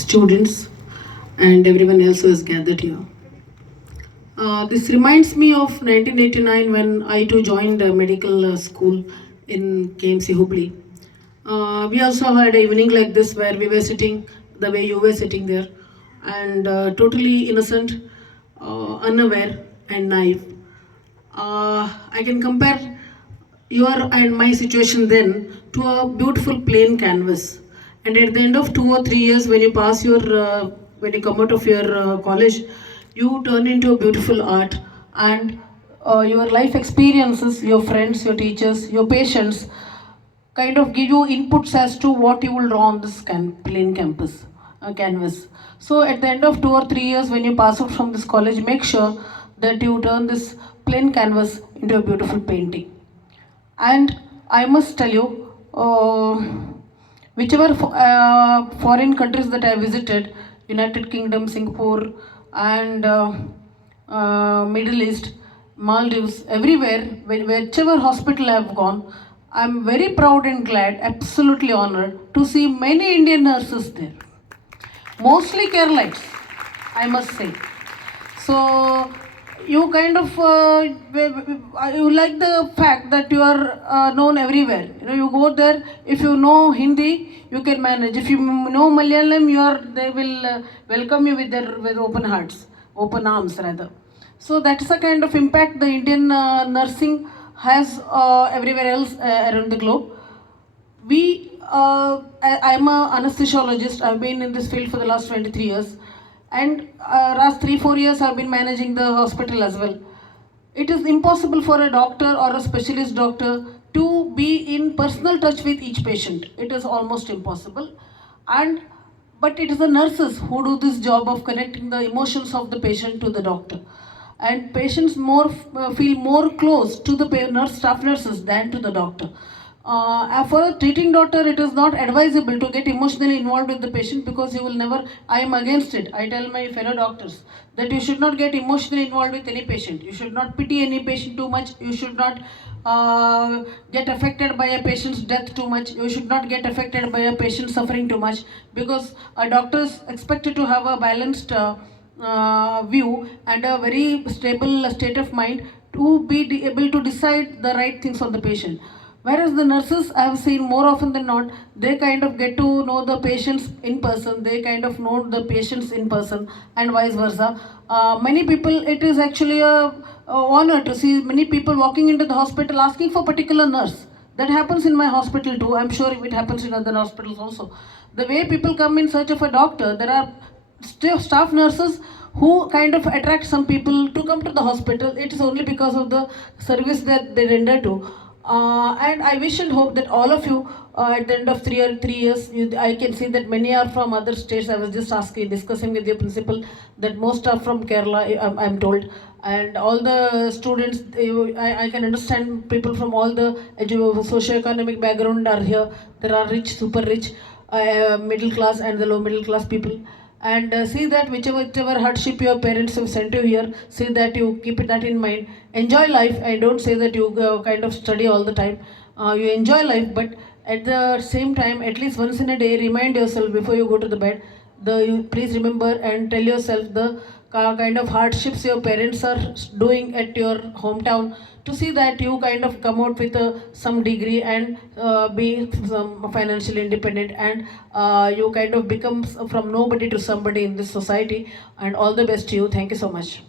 students, and everyone else who has gathered here. This reminds me of 1989 when I too joined a medical school in KMC Hubli. We also had an evening like this where we were sitting the way you were sitting there, and totally innocent, unaware, and naive. I can compare your and my situation then to a beautiful plain canvas. And at the end of 2 or 3 years, when you pass your, when you come out of your college, you turn into a beautiful art. And your life experiences, your friends, your teachers, your patients, kind of give you inputs as to what you will draw on this plain campus canvas. So at the end of 2 or 3 years, when you pass out from this college, make sure that you turn this plain canvas into a beautiful painting. And I must tell you, whichever foreign countries that I visited, United Kingdom, Singapore, and Middle East, Maldives, everywhere, whichever hospital I have gone, I'm very proud and glad, absolutely honored to see many Indian nurses there. Mostly Keralites, I must say. So you kind of you like the fact that you are known everywhere. You go there. If you know Hindi, you can manage. If you know Malayalam, they will welcome you with open hearts, open arms rather. So that's the kind of impact the Indian nursing has everywhere else around the globe. I'm a anesthesiologist. I've been in this field for the last 23 years, and last 3-4 years I've been managing the hospital as well. It is impossible for a doctor or a specialist doctor to be in personal touch with each patient. It is almost impossible, and but it is the nurses who do this job of connecting the emotions of the patient to the doctor, and patients feel more close to the staff nurses than to the doctor. For a treating doctor, it is not advisable to get emotionally involved with the patient, because you will never, I am against it. I tell my fellow doctors that you should not get emotionally involved with any patient. You should not pity any patient too much. You should not get affected by a patient's death too much. You should not get affected by a patient suffering too much, because a doctor is expected to have a balanced view and a very stable state of mind to be able to decide the right things on the patient. Whereas the nurses, I have seen more often than not, they kind of get to know the patients in person, they kind of know the patients in person, and vice versa. Many people, it is actually a honor to see many people walking into the hospital asking for particular nurse. That happens in my hospital too. I'm sure it happens in other hospitals also. The way people come in search of a doctor, there are staff nurses who kind of attract some people to come to the hospital. It is only because of the service that they render to. And I wish and hope that all of you, at the end of 3 years, I can see that many are from other states. I was just discussing with your principal that most are from Kerala, I'm told. And all the students, I can understand people from all the socio-economic background are here. There are rich, super rich, middle class and the low middle class people. And see that whichever hardship your parents have sent you here, see that you keep that in mind. Enjoy life. I don't say that you kind of study all the time. You enjoy life, but at the same time, at least once in a day, remind yourself before you go to the bed. Please remember and tell yourself the kind of hardships your parents are doing at your hometown, to see that you kind of come out with some degree and be some financially independent, and you kind of become from nobody to somebody in this society. And all the best to you. Thank you so much.